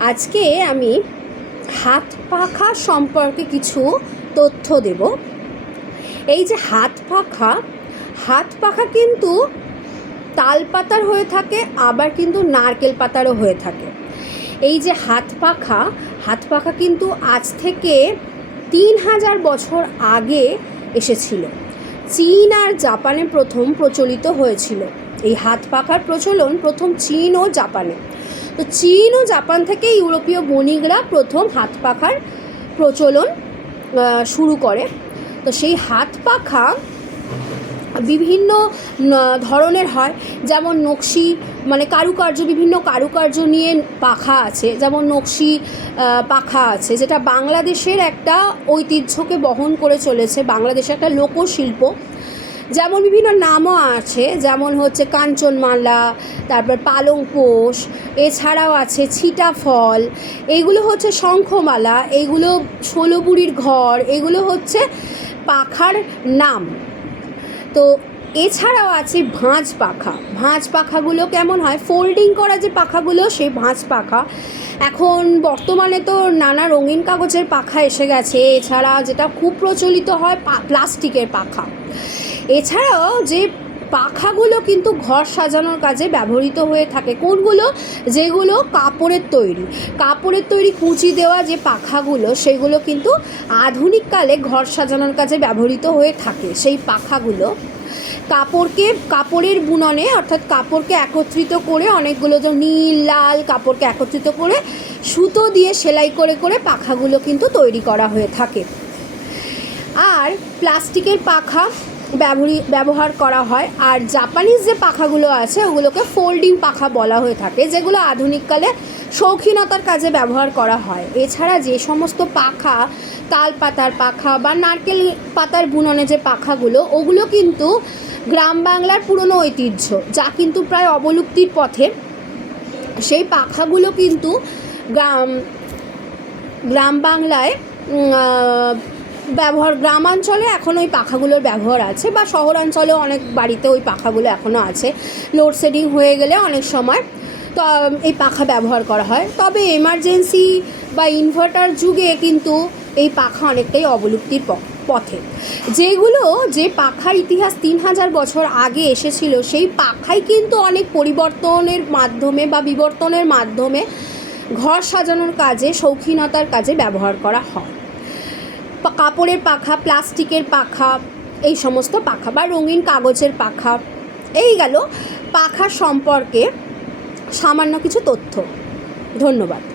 আজকে আমি হাত পাখা সম্পর্কে কিছু তথ্য দেব। এই যে হাত পাখা হাত পাখা কিন্তু তাল পাতার হয়ে থাকে, আবার কিন্তু নারকেল পাতারও হয়ে থাকে। এই যে হাত পাখা হাত পাখা কিন্তু আজ থেকে তিন হাজার বছর আগে এসেছিল। চীন আর জাপানে প্রথম প্রচলিত হয়েছিল। এই হাত পাখার প্রচলন প্রথম চীন ও জাপানে। তো চীন ও জাপান থেকে ইউরোপীয় বণিকরা প্রথম হাত পাখার প্রচলন শুরু করে। তো সেই হাত পাখা বিভিন্ন ধরনের হয়। যেমন নকশি মানে কারুকার্য, বিভিন্ন কারুকার্য নিয়ে পাখা আছে। যেমন নকশি পাখা আছে, যেটা বাংলাদেশের একটা ঐতিহ্যকে বহন করে চলেছে। বাংলাদেশের একটা লোকশিল্প। যেমন বিভিন্ন নামও আছে, যেমন হচ্ছে কাঞ্চনমালা, তারপর পালংপোষ এছাড়াও আছে ছিটাফল এইগুলো হচ্ছে শঙ্খমালা এইগুলো ষোলোবুড়ির ঘর, এগুলো হচ্ছে পাখার নাম। তো এছাড়াও আছে ভাঁজ পাখা। ভাঁজ পাখাগুলো কেমন হয়? ফোল্ডিং করা যে পাখাগুলো, সেই ভাঁজ পাখা। এখন বর্তমানে তো নানা রঙিন কাগজের পাখা এসে গেছে। এছাড়া যেটা খুব প্রচলিত হয় প্লাস্টিকের পাখা। এছাড়াও যে পাখাগুলো কিন্তু ঘর সাজানোর কাজে ব্যবহৃত হয়ে থাকে, কোনগুলো? যেগুলো কাপড়ের তৈরি। কাপড়ের তৈরি কুচি দেওয়া যে পাখাগুলো, সেগুলো কিন্তু আধুনিককালে ঘর সাজানোর কাজে ব্যবহৃত হয়ে থাকে সেই পাখাগুলো। কাপড়কে, কাপড়ের বুননে, অর্থাৎ কাপড়কে একত্রিত করে অনেকগুলো যে নীল, লাল কাপড়কে একত্রিত করে সুতো দিয়ে সেলাই করে করে পাখাগুলো কিন্তু তৈরি করা হয়ে থাকে। আর প্লাস্টিকের পাখা ব্যবহৃ ব্যবহার করা হয়। আর জাপানিজ যে পাখাগুলো আছে, ওগুলোকে ফোল্ডিং পাখা বলা হয়ে থাকে, যেগুলো আধুনিককালে শৌখিনতার কাজে ব্যবহার করা হয়। এছাড়া যে সমস্ত পাখা তাল পাতার পাখা বা নারকেল পাতার বুননে যে পাখাগুলো, ওগুলো কিন্তু গ্রাম বাংলার পুরনো ঐতিহ্য, যা কিন্তু প্রায় অবলুপ্তির পথে। সেই পাখাগুলো কিন্তু গ্রাম গ্রাম বাংলায় ব্যবহার গ্রামাঞ্চলে এখন ওই পাখাগুলোর ব্যবহার আছে বা শহরাঞ্চলেও অনেক বাড়িতে ওই পাখাগুলো এখনও আছে। লোডশেডিং হয়ে গেলে অনেক সময় তো এই পাখা ব্যবহার করা হয়। তবে এমার্জেন্সি বা ইনভার্টার যুগে কিন্তু এই পাখা অনেকটাই অবলুপ্তির পথে। যেগুলো, যে পাখার ইতিহাস তিন হাজার বছর আগে এসেছিল, সেই পাখাই কিন্তু অনেক পরিবর্তনের মাধ্যমে বা বিবর্তনের মাধ্যমে ঘর সাজানোর কাজে, শৌখিনতার কাজে ব্যবহার করা হয়। কাপড়ের পাখা, প্লাস্টিকের পাখা, এই সমস্ত পাখা বা রঙিন কাগজের পাখা। এই গেল পাখা সম্পর্কে সামান্য কিছু তথ্য। ধন্যবাদ।